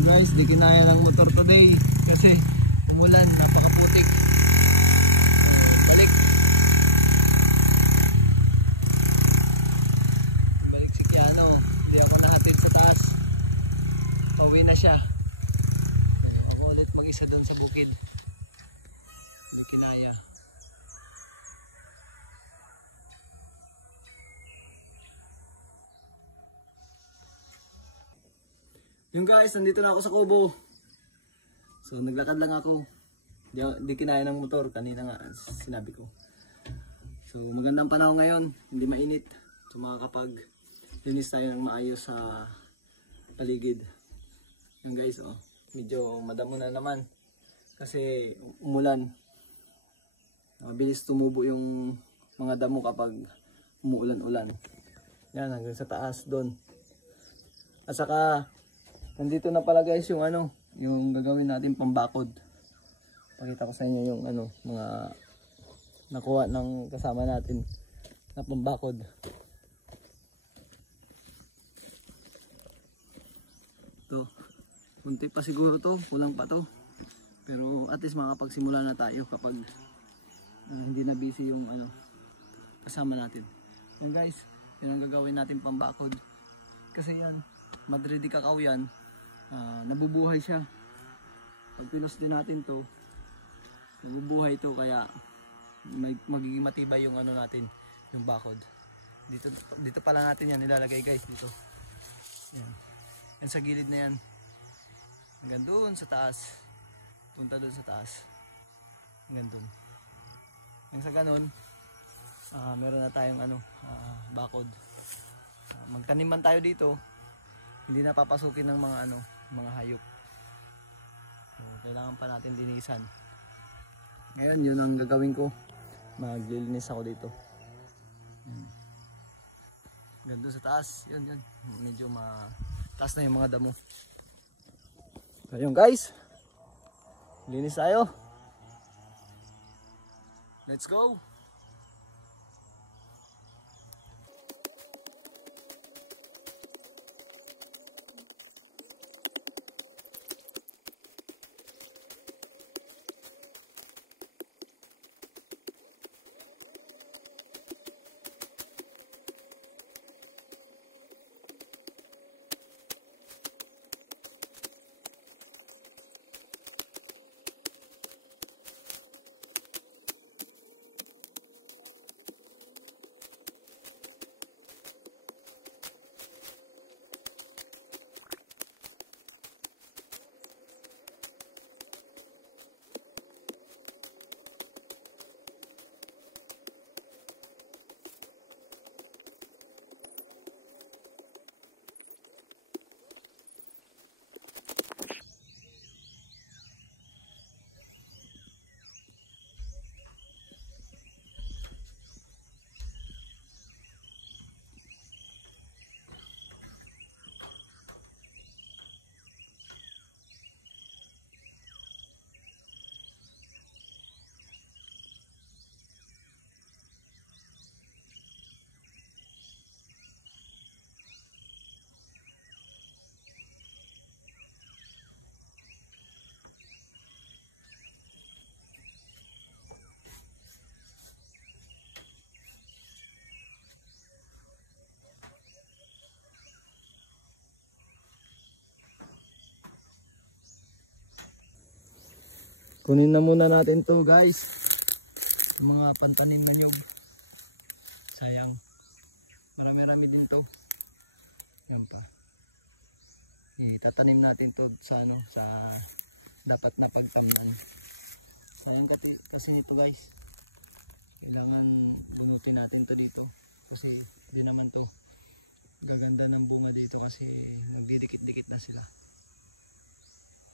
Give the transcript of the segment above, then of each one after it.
Guys, di kinaya ng motor today kasi umulan, napakaputik. Balik si Kiano, di ako nahatid sa taas. Pauwi na siya. Ako ulit mag-isa doon sa bukid. Di kinaya. Yung guys, nandito na ako sa Kubo. So naglakad lang ako. Di kinaya ng motor, kanina nga sinabi ko. So magandang panahon ngayon, hindi mainit. So makakapag-linis tayo ng maayos sa paligid. Yung guys, oh, medyo madamo na naman. Kasi umulan. Mabilis tumubo yung mga damo kapag umuulan-ulan. Yan, hanggang sa taas doon. At saka nandito na pala guys yung yung gagawin natin pambakod. Pakita ko sa inyo yung mga nakuha ng kasama natin na pambakod. To, kunti pa siguro to, kulang pa to. Pero at least makapagsimula na tayo kapag hindi na busy yung kasama natin. Yan guys, yun ang gagawin natin pambakod. Kasi yan, Madrid Cacao yan. Nabubuhay siya. Pag pinos din natin to, nabubuhay to, kaya magiging matibay yung natin, yung bakod. Dito pala natin yan nilalagay guys, dito. Yan. Yan sa gilid na yan. Hanggang doon sa taas. Punta doon sa taas. Hanggang doon. Hanggang sa ganun, meron na tayong bakod. Magtanim man tayo dito, hindi na papasukin ng mga hayop. So, kailangan pa natin linisan. Ngayon, yun ang gagawin ko. Maglilinis ako dito. Ganda sa taas. Yun. Medyo mataas na yung mga damo. So, yun guys. Linis tayo. Let's go! Kunin na muna natin to guys, mga pantanim na niyog. Sayang, marami-rami din to. Yan pa, itatanim natin to sa sa dapat na pagtamnan. Sayang kasi nito guys, kailangan bunutin natin to dito kasi di naman to gaganda ng bunga dito kasi nagdidikit-dikit na sila.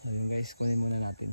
So yun guys, kunin muna natin.